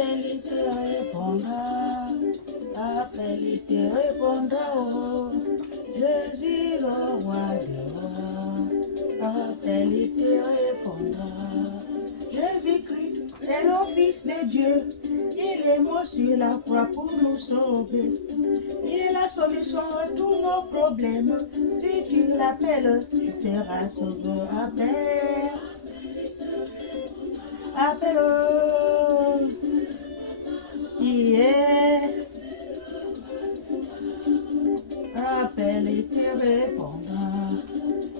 appelle, il te répondra. Appelle, il te répondra, oh. Jésus, le roi des rois. Appelle, il te répondra. Jésus-Christ est le Fils de Dieu. Il est mort sur la croix pour nous sauver. Il est la solution à tous nos problèmes. Si tu l'appelles, tu seras sauvé. Appelle. Appelle. Yeah. Appelle et te répondra.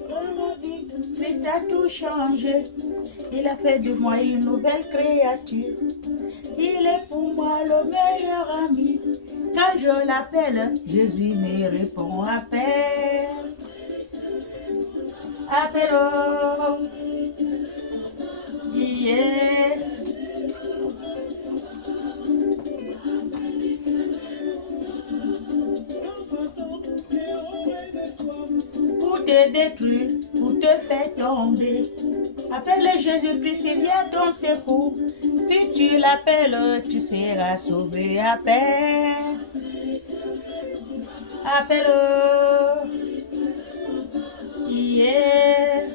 Dans ma vie, Christ a tout changé. Il a fait de moi une nouvelle créature. Il est pour moi le meilleur ami. Quand je l'appelle, Jésus me répond. Appelle. Appelle. Yeah. Pour te détruire, pour te faire tomber. Appelle Jésus-Christ, il vient ton secours. Si tu l'appelles, tu seras sauvé. Appelle. Appelle. Yeah.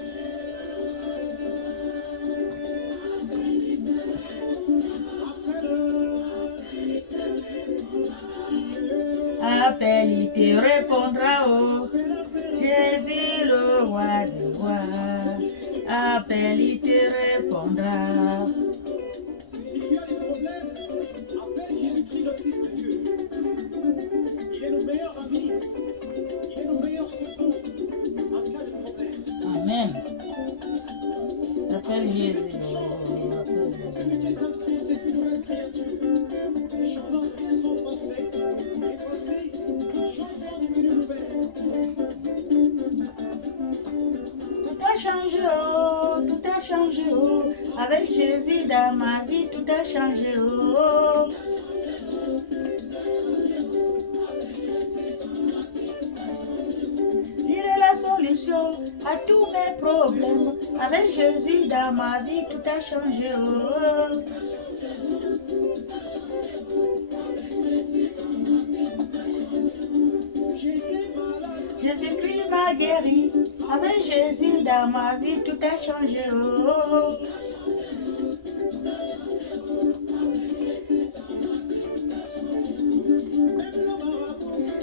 Appelle, il te répondra, oh. Jésus, le roi des rois. Appelle, il te répondra. Si tu as des problèmes, appelle Jésus-Christ, le Fils de Dieu. Il est le meilleur ami. Il est le meilleur secours en cas de problème. Amen. Appelle Jésus. Celui qui est en Christ est une nouvelle créature. Les choses anciennes sont passées. Et voici, toutes choses sont devenues nouvelles. Tout a changé, oh, tout a changé, oh. Avec Jésus dans ma vie, tout a changé, oh. Il est la solution à tous mes problèmes. Avec Jésus dans ma vie, tout a changé, oh. J'étais malade. Jésus-Christ m'a guéri. Avec Jésus dans ma vie, tout a changé, oh.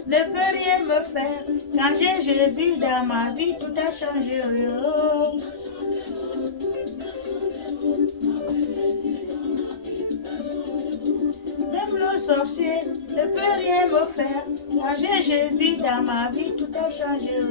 Ne peut rien me faire. Quand j'ai Jésus dans ma vie, tout a changé, oh. Même le sorcier ne peut rien me faire. Quand j'ai Jésus dans ma vie, tout a changé, oh.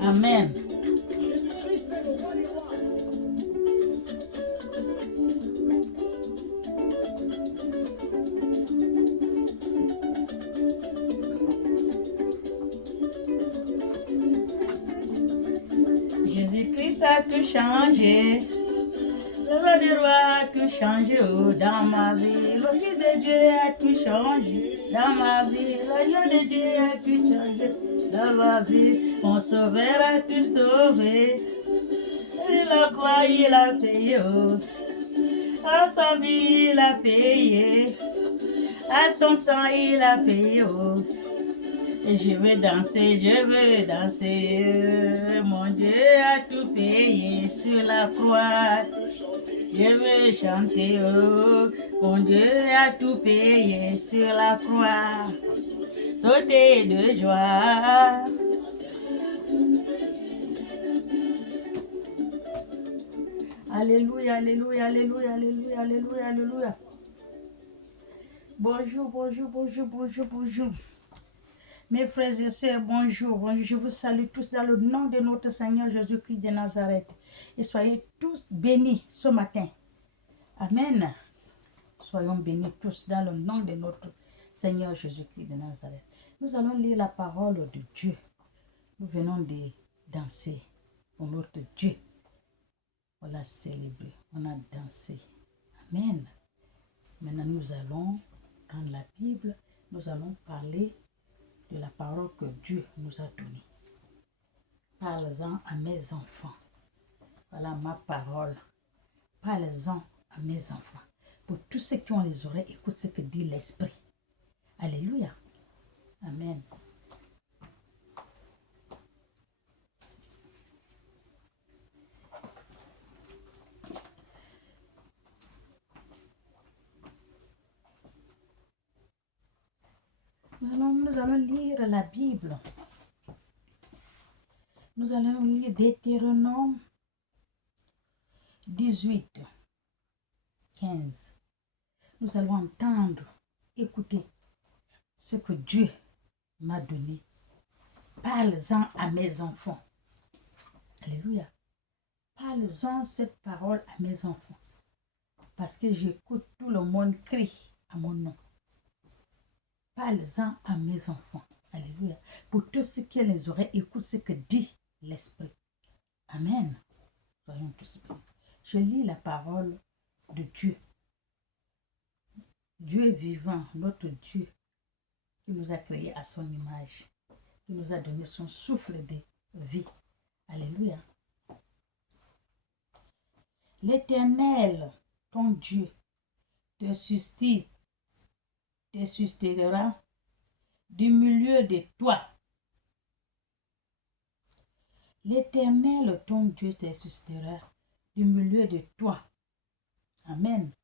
Amen. Jésus-Christ est le roi des rois. Jésus-Christ a tout changé. Le roi des rois a tout changé, oh, dans ma vie. Le Fils de Dieu a tout changé dans ma vie. L'agneau de Dieu a tout changé dans ma vie. Mon sauveur a tout sauvé. Il a croix, il a payé, oh. À sa vie, il a payé. À son sang, il a payé, oh. Et je veux danser, mon Dieu a tout payé sur la croix. Je veux chanter, oh, mon Dieu a tout payé sur la croix. Sauter de joie. Alléluia, alléluia, alléluia, alléluia, alléluia, alléluia. Bonjour, bonjour, bonjour, bonjour, bonjour. Mes frères et sœurs, bonjour, bonjour. Je vous salue tous dans le nom de notre Seigneur Jésus-Christ de Nazareth. Et soyez tous bénis ce matin. Amen. Soyons bénis tous dans le nom de notre Seigneur Jésus-Christ de Nazareth. Nous allons lire la parole de Dieu. Nous venons de danser pour notre Dieu. On l'a célébré, on a dansé. Amen. Maintenant, nous allons prendre la Bible. Nous allons parler de la parole que Dieu nous a donnée. Parlez-en à mes enfants. Voilà ma parole. Parlez-en à mes enfants. Pour tous ceux qui ont les oreilles, écoute ce que dit l'Esprit. Alléluia. Amen. Nous allons lire la Bible. Nous allons lire Deutéronome 18, 15. Nous allons entendre, écouter ce que Dieu m'a donné. Parle-en à mes enfants. Alléluia. Parle-en cette parole à mes enfants. Parce que j'écoute tout le monde crie à mon nom. Parle-en à mes enfants. Alléluia. Pour tous ceux qui les oreilles, écoute ce que dit l'Esprit. Amen. Soyons tous bénis. Je lis la parole de Dieu. Dieu est vivant, notre Dieu, qui nous a créés à son image, qui nous a donné son souffle de vie. Alléluia. L'Éternel, ton Dieu, te suscitera du milieu de toi. L'Éternel, ton Dieu, te suscitera du milieu de toi. Amen.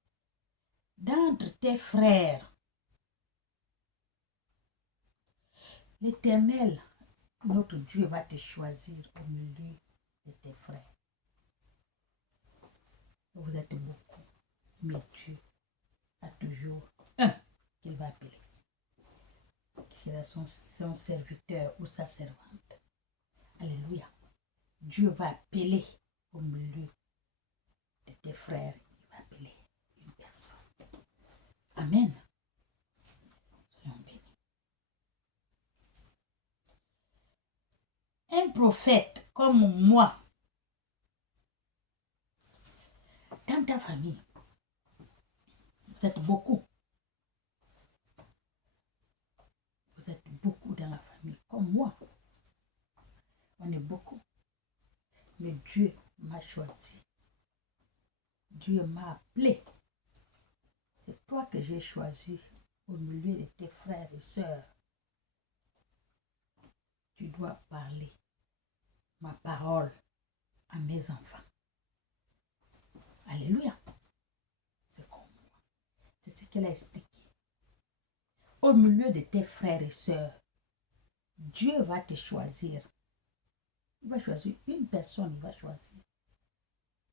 D'entre tes frères. L'Éternel, notre Dieu, va te choisir au milieu de tes frères. Vous êtes beaucoup, mais Dieu a toujours un qu'il va appeler. Qui sera son serviteur ou sa servante. Alléluia. Dieu va appeler au milieu de tes frères. Il va appeler une personne. Amen. Soyons bénis. Un prophète comme moi, dans ta famille, vous êtes beaucoup. Vous êtes beaucoup dans la famille, comme moi. On est beaucoup. Mais Dieu m'a choisi. Dieu m'a appelé. C'est toi que j'ai choisi au milieu de tes frères et sœurs. Tu dois parler ma parole à mes enfants. Alléluia. C'est comme moi. C'est ce qu'elle a expliqué. Au milieu de tes frères et sœurs, Dieu va te choisir. Il va choisir une personne, il va choisir,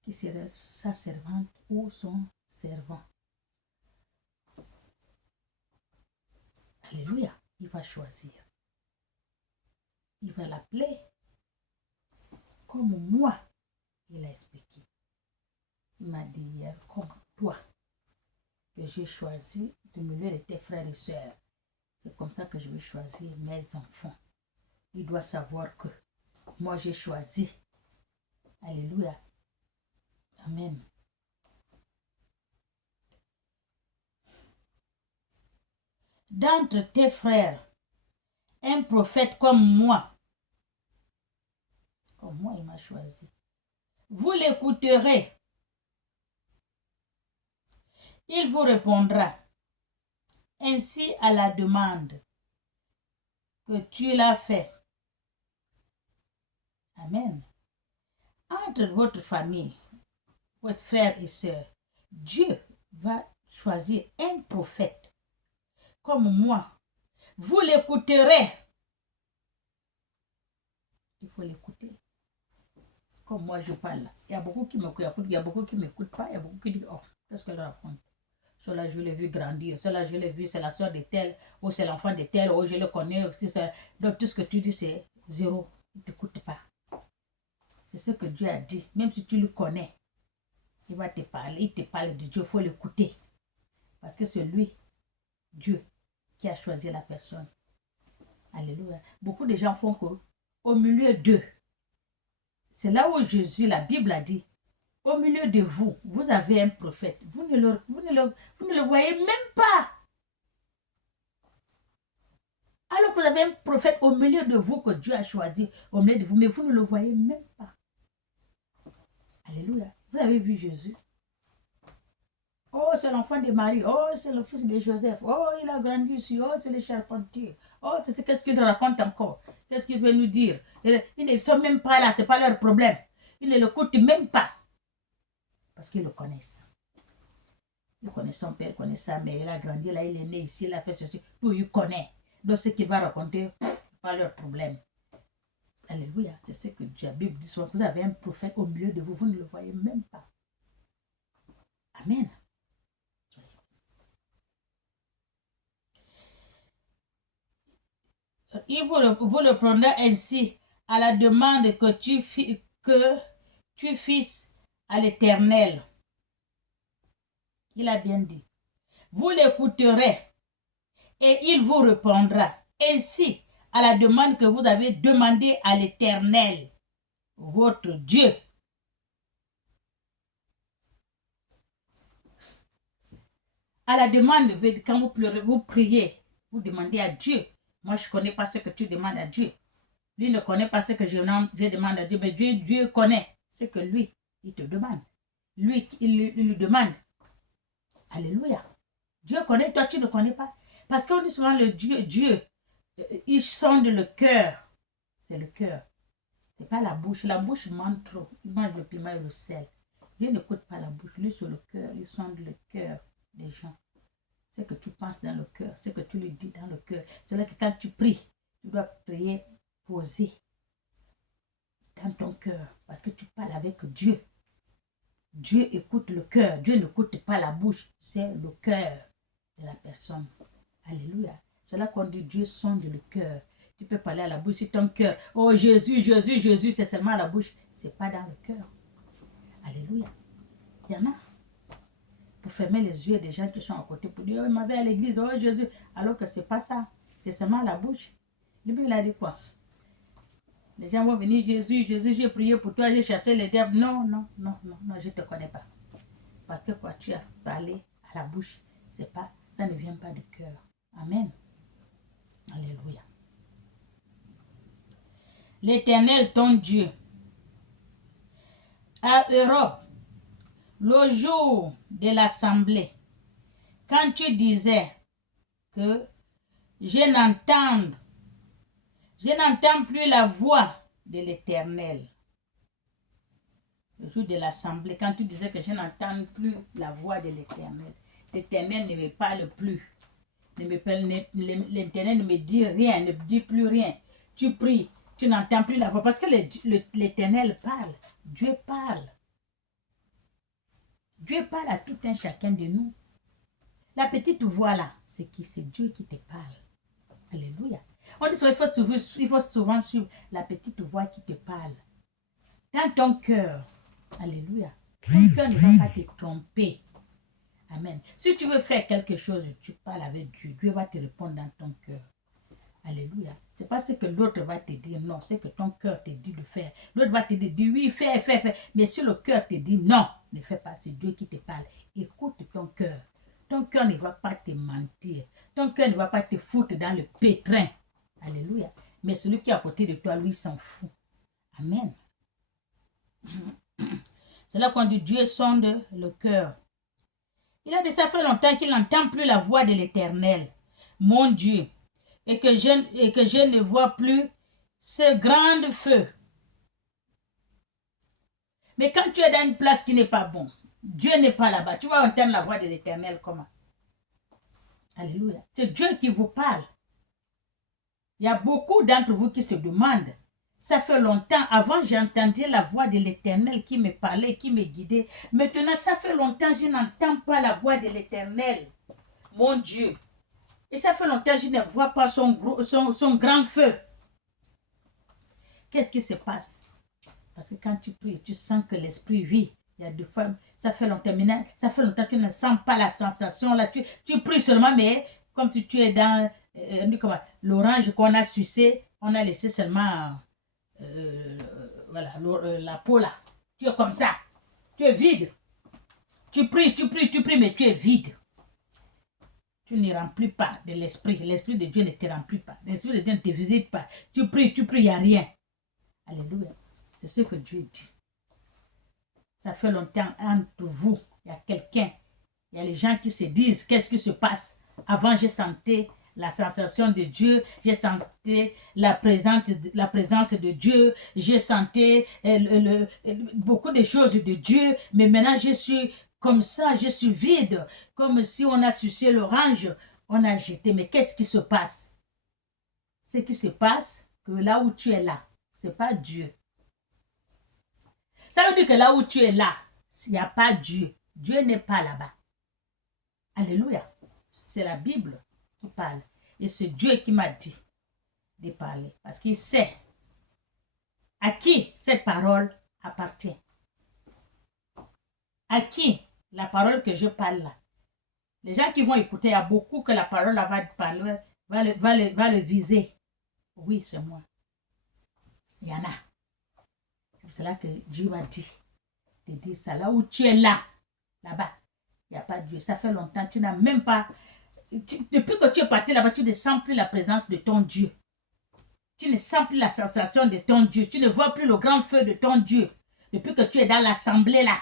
qui sera sa servante ou son servant. Alléluia, il va choisir. Il va l'appeler comme moi, il a expliqué. Il m'a dit hier, comme toi, que j'ai choisi de milieu de tes frères et sœurs. C'est comme ça que je vais choisir mes enfants. Il doit savoir que moi j'ai choisi. Alléluia. Amen. D'entre tes frères, un prophète comme moi il m'a choisi. Vous l'écouterez. Il vous répondra. Ainsi à la demande que tu l'as fait. Amen. Entre votre famille, votre frère et sœur, Dieu va choisir un prophète comme moi. Vous l'écouterez. Il faut l'écouter. Comme moi je parle. Il y a beaucoup qui m'écoutent, il y a beaucoup qui ne m'écoutent pas, il y a beaucoup qui disent, oh, qu'est-ce qu'elle raconte? Cela, je l'ai vu grandir, cela, je l'ai vu, c'est la soeur de tel, ou c'est l'enfant de tel, ou je le connais. Donc tout ce que tu dis, c'est zéro. Il ne t'écoute pas. C'est ce que Dieu a dit. Même si tu le connais, il va te parler, il te parle de Dieu, il faut l'écouter. Parce que c'est lui, Dieu, qui a choisi la personne. Alléluia. Beaucoup de gens font qu'au milieu d'eux, c'est là où Jésus, la Bible a dit, au milieu de vous, vous avez un prophète. Vous ne le voyez même pas. Alors que vous avez un prophète au milieu de vous que Dieu a choisi, au milieu de vous, mais vous ne le voyez même pas. Alléluia. Vous avez vu Jésus? Oh, c'est l'enfant de Marie. Oh, c'est le fils de Joseph. Oh, il a grandi ici. Oh, c'est le charpentier. Oh, qu'est-ce qu'il raconte encore? Qu'est-ce qu'il veut nous dire? Ils ne sont même pas là. Ce n'est pas leur problème. Ils ne l'écoutent même pas. Parce qu'ils le connaissent. Ils connaissent son père, connaissent sa mère. Il a grandi là, il est né ici, il a fait ceci. Tout, il connaît. Donc, ce qu'il va raconter, pas leur problème. Alléluia. C'est ce que la Bible dit. Vous avez un prophète au milieu de vous. Vous ne le voyez même pas. Amen. Vous le prendrez ainsi à la demande que tu fisses à l'Éternel. Il a bien dit. Vous l'écouterez et il vous répondra. Ainsi, à la demande que vous avez demandé à l'Éternel, votre Dieu. À la demande, quand vous pleurez, vous priez, vous demandez à Dieu. Moi, je ne connais pas ce que tu demandes à Dieu. Lui ne connaît pas ce que je demande à Dieu, mais Dieu connaît ce que lui, il te demande. Lui, il lui demande. Alléluia. Dieu connaît, toi, tu ne connais pas. Parce qu'on dit souvent le Dieu, il sonde le cœur. C'est le cœur. Ce n'est pas la bouche. La bouche ment trop. Il mange le piment et le sel. Dieu n'écoute pas la bouche. Lui, sur le cœur, il sonde le cœur des gens. Ce que tu penses dans le cœur, ce que tu lui dis dans le cœur. C'est là que quand tu pries, tu dois prier posé dans ton cœur. Parce que tu parles avec Dieu. Dieu écoute le cœur. Dieu n'écoute pas la bouche. C'est le cœur de la personne. Alléluia. C'est là qu'on dit Dieu sonde le cœur. Tu peux parler à la bouche, c'est ton cœur. Oh Jésus, Jésus, Jésus, c'est seulement à la bouche. Ce n'est pas dans le cœur. Alléluia. Il y en a. Pour fermer les yeux des gens qui sont à côté, pour dire, oh, il m'avait à l'église, oh Jésus. Alors que ce n'est pas ça. C'est seulement à la bouche. La Bible a dit quoi? Les gens vont venir, Jésus, Jésus, j'ai prié pour toi, j'ai chassé les diables. Non, non, non, non, non, je ne te connais pas. Parce que quoi, tu as parlé à la bouche, c'est pas, ça ne vient pas du cœur. Amen. Alléluia. L'Éternel, ton Dieu, à Europe, le jour de l'assemblée, quand tu disais que je n'entends plus la voix de l'Éternel. Le jour de l'assemblée, quand tu disais que je n'entends plus la voix de l'Éternel. L'Éternel ne me parle plus. L'Éternel ne me dit rien, ne me dit plus rien. Tu pries, tu n'entends plus la voix. Parce que l'Éternel parle. Dieu parle. Dieu parle à tout un chacun de nous. La petite voix là, c'est qui? C'est Dieu qui te parle. Alléluia. On dit souvent, il faut souvent suivre la petite voix qui te parle. Dans ton cœur. Alléluia. Ton cœur ne va pas te tromper. Amen. Si tu veux faire quelque chose, tu parles avec Dieu. Dieu va te répondre dans ton cœur. Alléluia. Ce n'est pas ce que l'autre va te dire, non. C'est que ton cœur te dit de faire. L'autre va te dire, oui, fais. Mais si le cœur te dit, non, ne fais pas, c'est Dieu qui te parle. Écoute ton cœur. Ton cœur ne va pas te mentir. Ton cœur ne va pas te foutre dans le pétrin. Alléluia. Mais celui qui est à côté de toi, lui, s'en fout. Amen. C'est là qu'on dit, Dieu sonde le cœur. Il a dit, ça fait longtemps qu'il n'entend plus la voix de l'Éternel, mon Dieu, et que je ne vois plus ce grand feu. Mais quand tu es dans une place qui n'est pas bonne, Dieu n'est pas là-bas, tu vas entendre la voix de l'Éternel comment? Alléluia. C'est Dieu qui vous parle. Il y a beaucoup d'entre vous qui se demandent, ça fait longtemps, avant j'entendais la voix de l'Éternel qui me parlait, qui me guidait. Maintenant, ça fait longtemps, je n'entends pas la voix de l'Éternel, mon Dieu. Et ça fait longtemps, je ne vois pas son grand feu. Qu'est-ce qui se passe? Parce que quand tu pries, tu sens que l'esprit vit. Il y a des fois, Ça fait longtemps, maintenant, ça fait longtemps que tu ne sens pas la sensation. Là, tu pries seulement, mais comme si tu es dans l'orange qu'on a sucé, on a laissé seulement voilà, la peau là. Tu es comme ça. Tu es vide. Tu pries, mais tu es vide. Tu ne remplis pas de l'esprit. L'esprit de Dieu ne te remplit pas. L'esprit de Dieu ne te visite pas. Tu pries, il n'y a rien. Alléluia. C'est ce que Dieu dit. Ça fait longtemps entre vous. Il y a quelqu'un. Il y a les gens qui se disent qu'est-ce qui se passe. Avant, j'ai senti la sensation de Dieu. J'ai senti la présence de Dieu. J'ai senti beaucoup de choses de Dieu. Mais maintenant, je suis comme ça. Je suis vide. Comme si on a sucé l'orange. On a jeté. Mais qu'est-ce qui se passe? Ce qui se passe, que là où tu es là, ce n'est pas Dieu. Ça veut dire que là où tu es là, il n'y a pas Dieu. Dieu n'est pas là-bas. Alléluia. C'est la Bible qui parle. Et c'est Dieu qui m'a dit de parler. Parce qu'il sait à qui cette parole appartient. À qui la parole que je parle là. Les gens qui vont écouter, il y a beaucoup que la parole là va parler, va le viser. Oui, c'est moi. Il y en a. C'est pour cela que Dieu m'a dit de dire ça. Là où tu es là, là-bas, il n'y a pas Dieu. Ça fait longtemps, tu n'as même pas... depuis que tu es parti là-bas, tu ne sens plus la présence de ton Dieu. Tu ne sens plus la sensation de ton Dieu. Tu ne vois plus le grand feu de ton Dieu. Depuis que tu es dans l'assemblée là,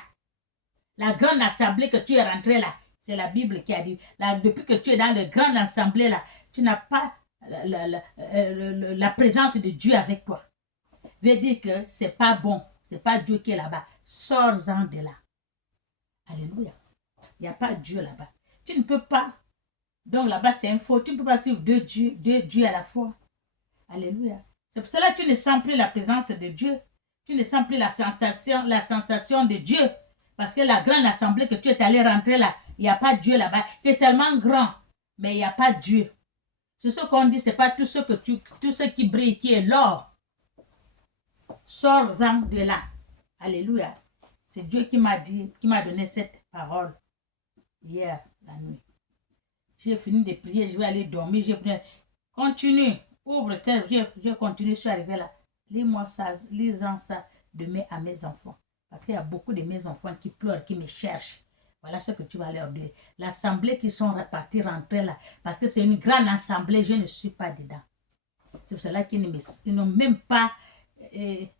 la grande assemblée que tu es rentré là, c'est la Bible qui a dit, là, depuis que tu es dans la grande assemblée là, tu n'as pas la présence de Dieu avec toi. Veut dire que c'est pas bon, c'est pas Dieu qui est là-bas. Sors-en de là. Alléluia. Il n'y a pas Dieu là-bas. Tu ne peux pas. Donc là-bas c'est un faux. Tu ne peux pas suivre deux dieux à la fois. Alléluia. C'est pour cela que tu ne sens plus la présence de Dieu. Tu ne sens plus la sensation de Dieu. Parce que la grande assemblée que tu es allé rentrer là, il n'y a pas Dieu là-bas. C'est seulement grand, mais il n'y a pas Dieu. C'est ce qu'on dit, c'est pas tout ce qui brille, qui est l'or. Sors-en de là. Alléluia. C'est Dieu qui m'a dit, qui m'a donné cette parole hier, la nuit. J'ai fini de prier, je vais aller dormir. Continue, ouvre tes yeux, je continue, je suis arrivé là. Lis-moi ça, lisant ça demain à mes enfants. Parce qu'il y a beaucoup de mes enfants qui pleurent, qui me cherchent. Voilà ce que tu vas leur dire. L'assemblée qui sont repartis, rentrer là. Parce que c'est une grande assemblée, je ne suis pas dedans. C'est pour cela qu'ils n'ont même pas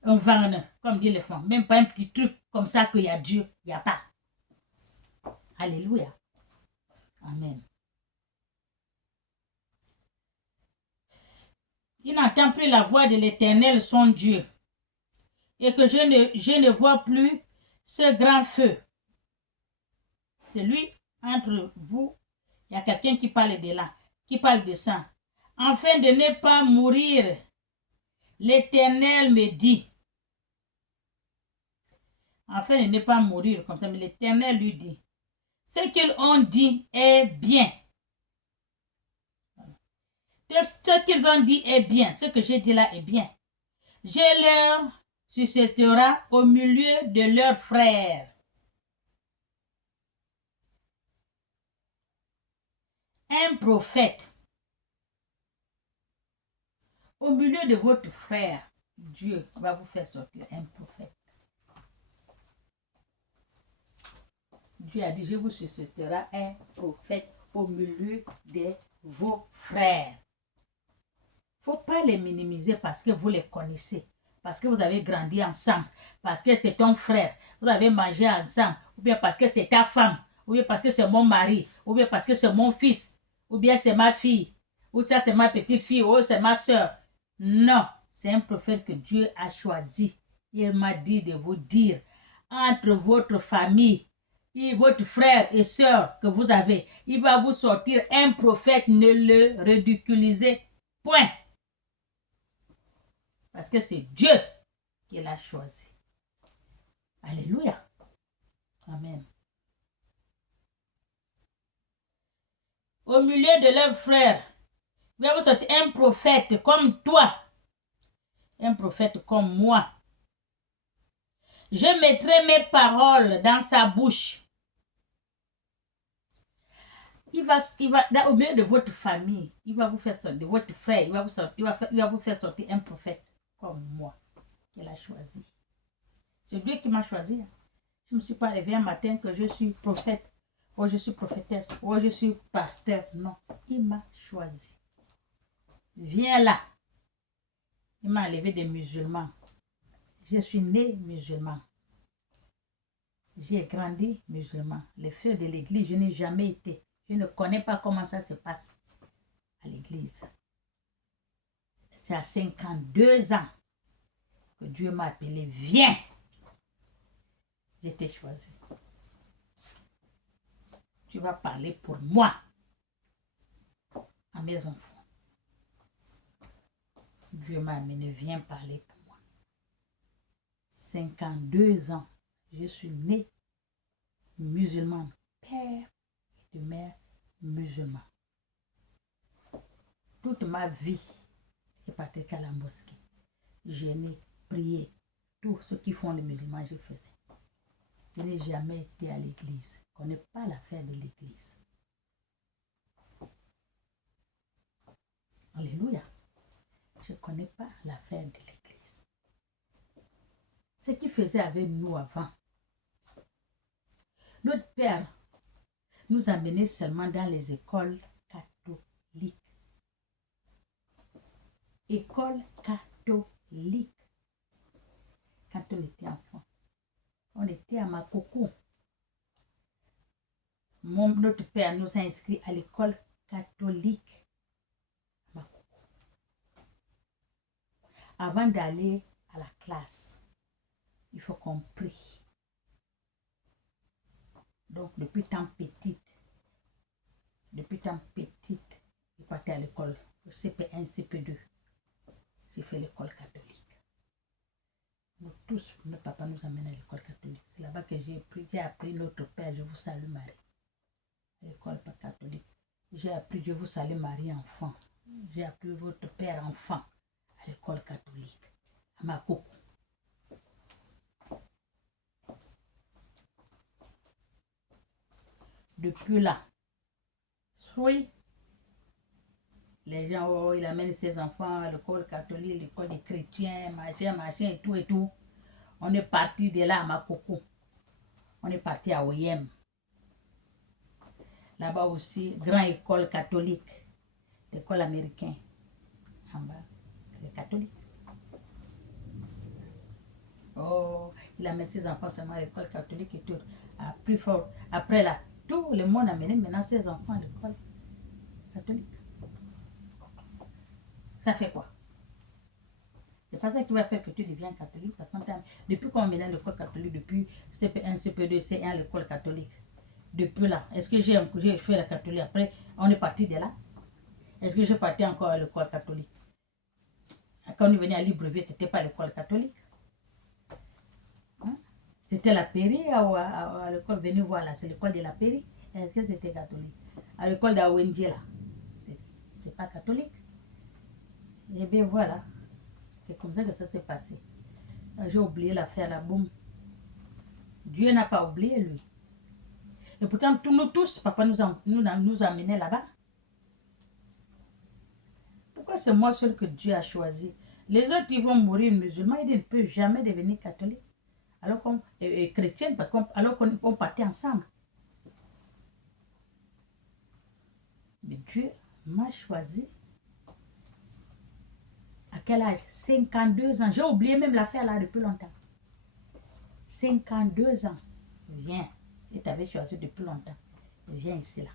un vin, comme dit les femmes. Même pas un petit truc comme ça qu'il y a Dieu. Il n'y a pas. Alléluia. Amen. Il n'entend plus la voix de l'Éternel, son Dieu. Et que je ne vois plus ce grand feu. C'est lui, entre vous, il y a quelqu'un qui parle de là, qui parle de ça. Afin de ne pas mourir, l'Éternel me dit. Afin de ne pas mourir comme ça, mais l'Éternel lui dit. Ce qu'ils ont dit est bien. Ce qu'ils ont dit est bien. Ce que j'ai dit là est bien. Je leur suscitera au milieu de leurs frères un prophète. Au milieu de votre frère, Dieu va vous faire sortir un prophète. Dieu a dit, je vous susciterai un prophète au milieu de vos frères. Il ne faut pas les minimiser parce que vous les connaissez. Parce que vous avez grandi ensemble. Parce que c'est ton frère. Vous avez mangé ensemble. Ou bien parce que c'est ta femme. Ou bien parce que c'est mon mari. Ou bien parce que c'est mon fils. Ou bien c'est ma fille. Ou ça c'est ma petite fille. Ou c'est ma soeur. Non. C'est un prophète que Dieu a choisi. Il m'a dit de vous dire. Entre votre famille. Et votre frère et soeur que vous avez. Il va vous sortir un prophète. Ne le ridiculisez. Point. Parce que c'est Dieu qui l'a choisi. Alléluia. Amen. Au milieu de leurs frères, il va vous sortir un prophète comme toi. Un prophète comme moi. Je mettrai mes paroles dans sa bouche. Il va au milieu de votre famille, il va vous faire sortir, de votre frère, il va vous faire sortir un prophète comme moi, qu'il a choisi. C'est Dieu qui m'a choisi. Je ne me suis pas réveillée un matin que je suis prophète, ou je suis prophétesse, ou je suis pasteur. Non, il m'a choisi. Viens là. Il m'a enlevé des musulmans. Je suis né musulman. J'ai grandi musulman. Les feux de l'église, je n'ai jamais été. Je ne connais pas comment ça se passe à l'église. C'est à 52 ans que Dieu m'a appelé. Viens! J'étais choisi. Tu vas parler pour moi, à mes enfants. Dieu m'a amené, viens parler pour moi. 52 ans, je suis né musulman, père et de mère musulman. Toute ma vie, j'ai pratiqué à la mosquée. Jeûné, prié, tout ce qu'ils font les musulmans, je faisais. Je n'ai jamais été à l'église. Je ne connais pas l'affaire de l'église. Alléluia. Je ne connais pas l'affaire de l'église. Ce qu'ils faisaient avec nous avant. Notre père nous amenait seulement dans les écoles catholiques. École catholique. Quand on était enfant. On était à Makoko. Notre père nous a inscrits à l'école catholique. Makoko. Avant d'aller à la classe, il faut qu'on prie. Donc, depuis tant petite, je partais à l'école, le CP1, CP2. J'ai fait l'école catholique. Nous tous, notre papa nous amène à l'école catholique. C'est là-bas que j'ai appris notre Père, je vous salue Marie. L'école catholique. J'ai appris je vous salue Marie enfant. J'ai appris votre Père enfant à l'école catholique. À Makoko. Depuis là, oui, les gens, oh, il amène ses enfants à l'école catholique, l'école des chrétiens, machin et tout et tout. On est parti de là à Makoko. On est parti à Oyem. Là-bas aussi, grande école catholique, l'école américaine. En bas, les catholiques. Oh, il amène ses enfants seulement à l'école catholique et tout. Plus fort. Après là, tout le monde amène maintenant ses enfants à l'école catholique. Ça fait quoi? C'est pas ça qui va faire que tu deviens catholique. Parce que depuis qu'on mène à l'école catholique, depuis CP1, CP2, C1, l'école catholique, depuis là, est-ce que j'ai fait la catholique? Après, on est parti de là. Est-ce que j'ai parti encore à l'école catholique? Quand on est venu à Libreville, ce n'était pas l'école catholique. Hein? C'était la Péri ou à l'école, venez voir là, c'est l'école de la Péri. Est-ce que c'était catholique? À l'école d'Awenji là, c'est pas catholique. Et bien voilà, c'est comme ça que ça s'est passé. J'ai oublié l'affaire là, boum. Dieu n'a pas oublié lui. Et pourtant, nous tous, papa nous amenait là-bas. Pourquoi c'est moi seul que Dieu a choisi? Les autres, ils vont mourir musulmans, ils ne peuvent jamais devenir catholiques. Alors qu'on est chrétien, alors qu'on partait ensemble. Mais Dieu m'a choisi. À quel âge? 52 ans. J'ai oublié même l'affaire là depuis longtemps. 52 ans. Viens. Il t'avait choisi depuis longtemps. Viens ici là.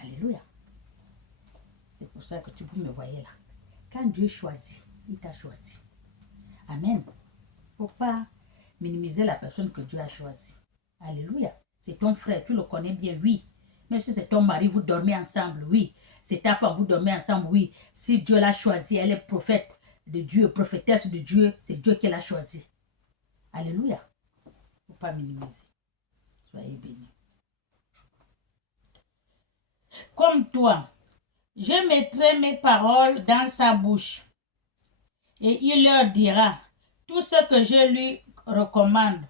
Alléluia. C'est pour ça que vous me voyez là. Quand Dieu choisit, il t'a choisi. Amen. Il ne faut pas minimiser la personne que Dieu a choisie. Alléluia. C'est ton frère, tu le connais bien, oui. Même si c'est ton mari, vous dormez ensemble, oui. C'est ta femme, vous dormez ensemble, oui. Si Dieu l'a choisi, elle est prophète de Dieu, prophétesse de Dieu, c'est Dieu qui l'a choisi. Alléluia. Il ne faut pas minimiser. Soyez bénis. Comme toi, je mettrai mes paroles dans sa bouche et il leur dira, tout ce que je lui recommande,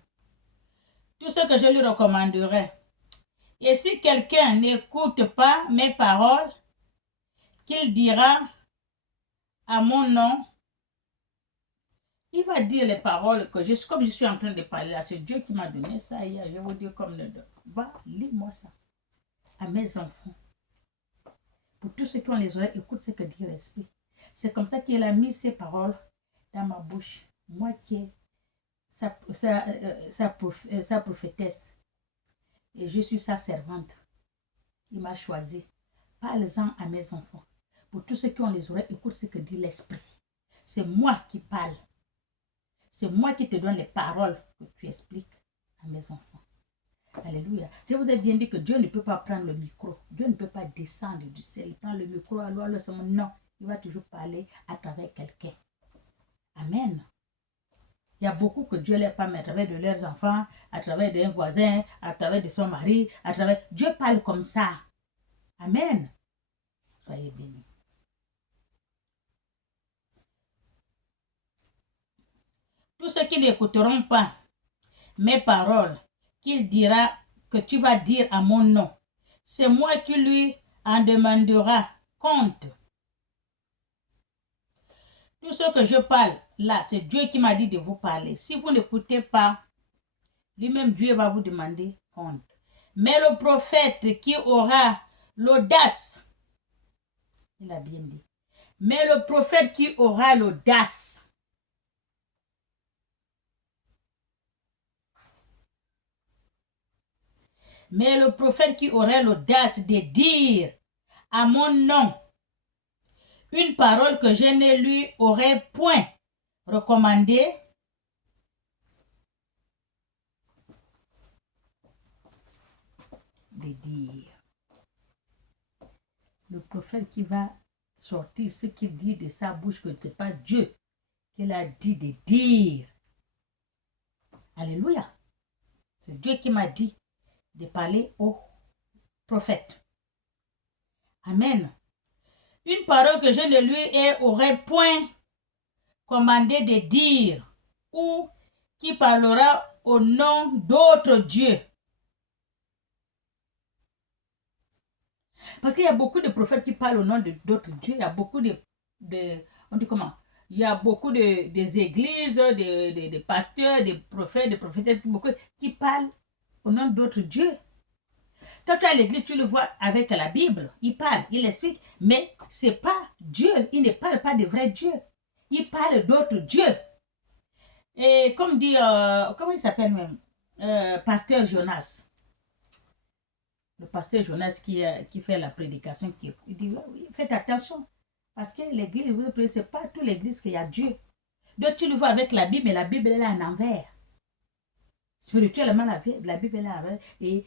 tout ce que je lui recommanderai. Et si quelqu'un n'écoute pas mes paroles, qu'il dira à mon nom, il va dire les paroles que comme je suis en train de parler là, c'est Dieu qui m'a donné ça hier, je vous dis comme le dos. Va, lis-moi ça à mes enfants. Pour tous ceux qui ont les oreilles, écoute ce que dit l'Esprit. C'est comme ça qu'il a mis ces paroles dans ma bouche. Moi qui ai sa prophétesse. Et je suis sa servante. Il m'a choisi. Parle-en à mes enfants. Pour tous ceux qui ont les oreilles, écoute ce que dit l'Esprit. C'est moi qui parle. C'est moi qui te donne les paroles que tu expliques à mes enfants. Alléluia. Je vous ai bien dit que Dieu ne peut pas prendre le micro. Dieu ne peut pas descendre du ciel. Il prend le micro, alors le son. Non. Il va toujours parler à travers quelqu'un. Amen. Il y a beaucoup que Dieu leur parle à travers de leurs enfants, à travers d'un voisin, à travers de son mari, à travers... Dieu parle comme ça. Amen. Soyez bénis. Tous ceux qui n'écouteront pas mes paroles, qu'il dira que tu vas dire à mon nom, c'est moi qui lui en demandera compte. Tout ce que je parle là, c'est Dieu qui m'a dit de vous parler. Si vous n'écoutez pas, lui-même Dieu va vous demander compte. Mais le prophète qui aura l'audace, il a bien dit, mais le prophète qui aura l'audace, mais le prophète qui aurait l'audace de dire à mon nom une parole que je ne lui aurais point recommandée, de dire. Le prophète qui va sortir ce qu'il dit de sa bouche, que ce n'est pas Dieu qu'il a dit de dire. Alléluia. C'est Dieu qui m'a dit de parler au prophète. Amen. Une parole que je ne lui aurais point commandé de dire, ou qui parlera au nom d'autres dieux. Parce qu'il y a beaucoup de prophètes qui parlent au nom d'autres dieux. Il y a beaucoup on dit comment? Il y a beaucoup des églises, des pasteurs, des prophètes, des prophétesses, beaucoup qui parlent au nom d'autres dieux. Quand tu es à l'église, tu le vois avec la Bible. Il parle, il explique, mais ce n'est pas Dieu. Il ne parle pas de vrai Dieu. Il parle d'autres dieux. Et comme dit, comment il s'appelle même? Pasteur Jonas. Le pasteur Jonas qui fait la prédication, il dit, oui, faites attention. Parce que l'église, ce n'est pas toute l'église qu'il y a Dieu. Donc tu le vois avec la Bible, mais la Bible elle est en envers. Spirituellement, la Bible est là. Et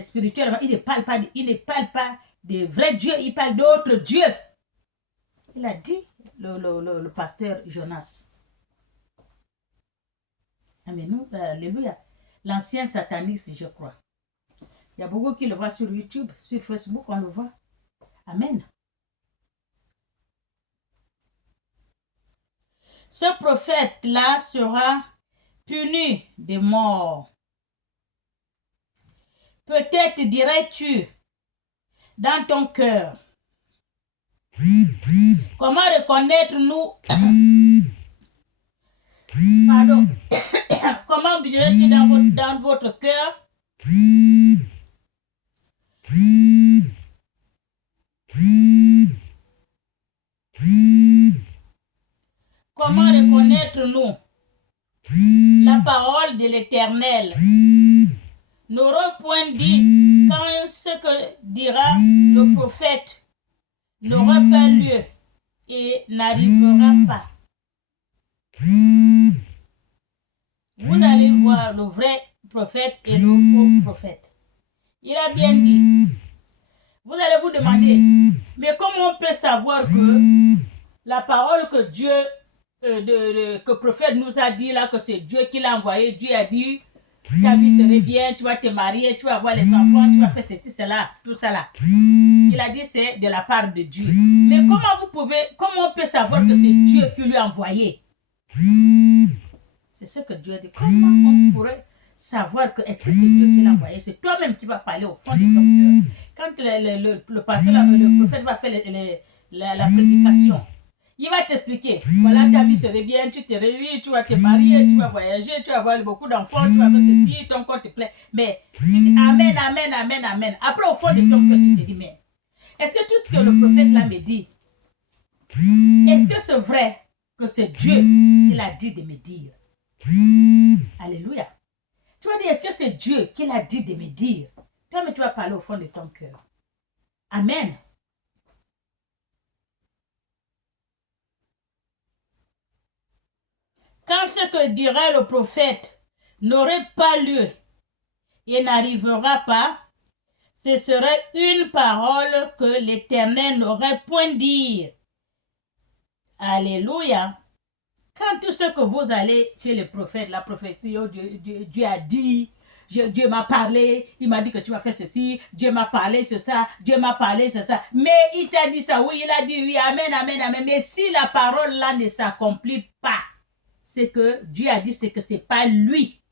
spirituellement, il ne parle pas de vrais dieux, il parle d'autres dieux. Il a dit, le pasteur Jonas. Amen. Alléluia. L'ancien sataniste, je crois. Il y a beaucoup qui le voient sur YouTube, sur Facebook, on le voit. Amen. Ce prophète-là sera puni de mort. Peut-être dirais-tu dans ton cœur, comment reconnaître-nous? Pardon. Comment dirais-tu dans votre cœur? Comment reconnaître-nous la parole de l'Éternel? N'aurons point dit quand ce que dira le prophète n'aura pas lieu et n'arrivera pas. Vous allez voir le vrai prophète et le faux prophète. Il a bien dit. Vous allez vous demander, mais comment on peut savoir que la parole que Dieu, que le prophète nous a dit là, que c'est Dieu qui l'a envoyé, Dieu a dit, ta vie serait bien, tu vas te marier, tu vas avoir les enfants, tu vas faire ceci, cela, tout ça là. Il a dit c'est de la part de Dieu. Mais comment on peut savoir que c'est Dieu qui lui a envoyé? C'est ce que Dieu a dit. Comment on pourrait savoir que est-ce que c'est Dieu qui l'a envoyé? C'est toi-même qui vas parler au fond de ton cœur. Quand le pasteur, le prophète va faire la prédication, il va t'expliquer. Voilà, ta vie serait bien, tu te réunis, tu vas te marier, tu vas voyager, tu vas avoir beaucoup d'enfants, tu vas faire ceci, ton corps te plaît. Mais tu dis Amen, Amen, Amen, Amen. Après, au fond de ton cœur, tu te dis, mais est-ce que tout ce que le prophète là me dit, est-ce que c'est vrai que c'est Dieu qui l'a dit de me dire? Alléluia. Tu vas dire, est-ce que c'est Dieu qui l'a dit de me dire? Toi, mais tu vas parler au fond de ton cœur. Amen. Quand ce que dirait le prophète n'aurait pas lieu et n'arrivera pas, ce serait une parole que l'Éternel n'aurait point dire. Alléluia. Quand tout ce que vous allez chez les prophètes, la prophétie, oh, Dieu a dit, Dieu m'a parlé, il m'a dit que tu vas faire ceci, Dieu m'a parlé, c'est ça, Dieu m'a parlé, c'est ça. Mais il t'a dit ça, oui, il a dit oui, amen, amen, amen. Mais si la parole là ne s'accomplit pas, c'est que Dieu a dit, c'est que c'est pas lui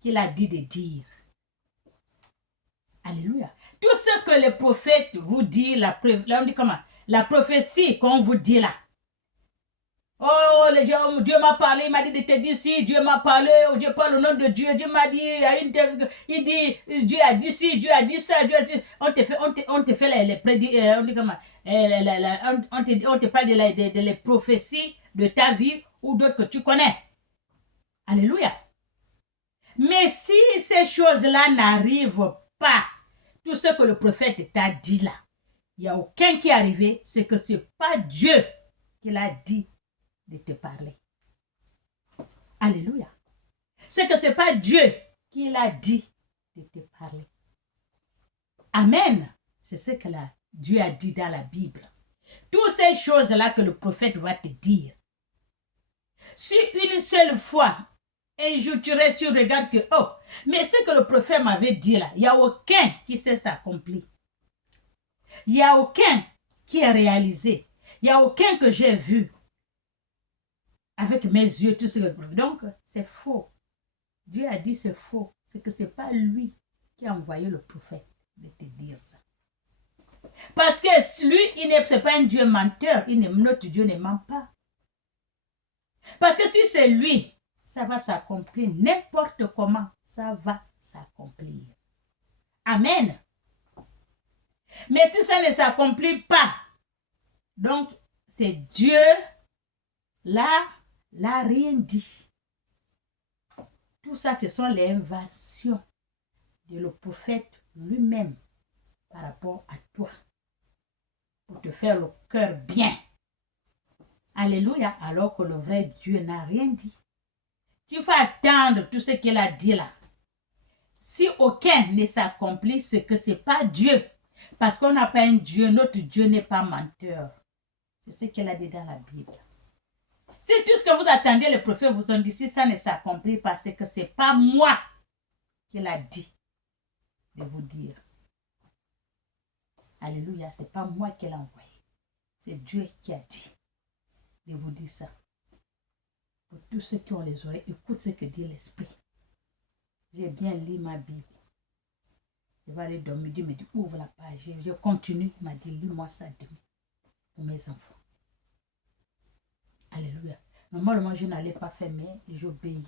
qui l'a dit de dire. Alléluia. Tout ce que les prophètes vous disent, on dit comment? La prophétie qu'on vous dit là. Oh, les gens, Dieu m'a parlé, il m'a dit de te dire si, Dieu m'a parlé, je parle au nom de Dieu, Dieu m'a dit, il dit, Dieu a dit si, Dieu a dit ça, Dieu a dit, on te fait les prédictions, on dit comment, on te parle de les prophéties de ta vie ou d'autres que tu connais. Alléluia. Mais si ces choses-là n'arrivent pas, tout ce que le prophète t'a dit là, il n'y a aucun qui est arrivé, c'est que ce n'est pas Dieu qui l'a dit de te parler. Alléluia. C'est que ce n'est pas Dieu qui l'a dit de te parler. Amen. C'est ce que Dieu a dit dans la Bible. Toutes ces choses-là que le prophète va te dire. Si une seule fois, tu regardes que, oh, mais ce que le prophète m'avait dit là, il n'y a aucun qui sait s'accomplir. Il n'y a aucun qui est réalisé. Il n'y a aucun que j'ai vu avec mes yeux, tout ce que le prophète. Donc, c'est faux. Dieu a dit c'est faux. C'est que ce n'est pas lui qui a envoyé le prophète de te dire ça. Parce que lui, il n'est pas un Dieu menteur. Notre Dieu ne ment pas. Parce que si c'est lui, ça va s'accomplir. N'importe comment, ça va s'accomplir. Amen. Mais si ça ne s'accomplit pas, donc c'est Dieu, là, l'a rien dit. Tout ça, ce sont les inventions de le prophète lui-même par rapport à toi. Pour te faire le cœur bien. Alléluia. Alors que le vrai Dieu n'a rien dit. Tu vas attendre tout ce qu'il a dit là. Si aucun ne s'accomplit, c'est que ce n'est pas Dieu. Parce qu'on n'a pas un Dieu. Notre Dieu n'est pas menteur. C'est ce qu'il a dit dans la Bible. Si tout ce que vous attendez, les prophètes vous ont dit, si ça ne s'accomplit pas, c'est que ce n'est pas moi qui l'a dit de vous dire. Alléluia, ce n'est pas moi qui l'ai envoyé. C'est Dieu qui a dit de vous dire ça. Pour tous ceux qui ont les oreilles, écoute ce que dit l'Esprit. J'ai bien lu ma Bible. Je vais aller dormir. Dieu me dit, ouvre la page. Je continue. Il m'a dit, lis-moi ça demain pour mes enfants. Alléluia. Normalement, je n'allais pas faire, mais j'obéis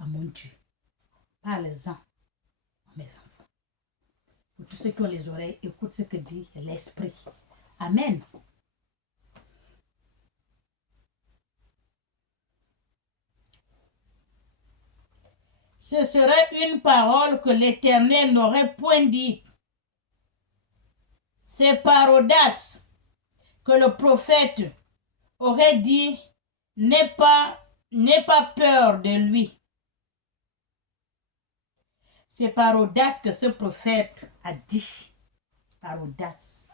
à mon Dieu. Parlez-en à mes enfants. Pour tous ceux qui ont les oreilles, écoute ce que dit l'Esprit. Amen. Ce serait une parole que l'Éternel n'aurait point dite. C'est par audace que le prophète aurait dit, n'aie pas peur de lui. C'est par audace que ce prophète a dit, par audace,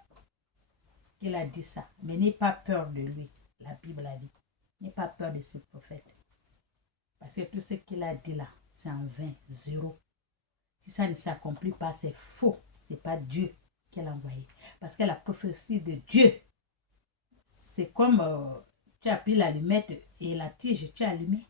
qu'il a dit ça. Mais n'aie pas peur de lui. La Bible a dit, n'aie pas peur de ce prophète. Parce que tout ce qu'il a dit là, c'est en vain, zéro. Si ça ne s'accomplit pas, c'est faux. Ce n'est pas Dieu qui l'a envoyé. Parce que la prophétie de Dieu, c'est comme Tu as pris l'allumette et la tige, tu as allumé.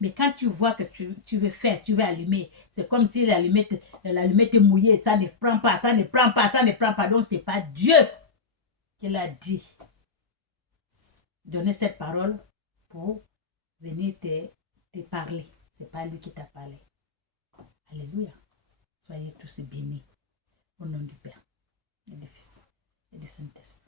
Mais quand tu vois que tu veux faire, tu veux allumer, c'est comme si l'allumette est mouillée, ça ne prend pas, ça ne prend pas, ça ne prend pas. Donc, ce n'est pas Dieu qui l'a dit. Donner cette parole pour venir te parler. Ce n'est pas lui qui t'a parlé. Alléluia. Soyez tous bénis. Au nom du Père, et du Fils, et du Saint-Esprit.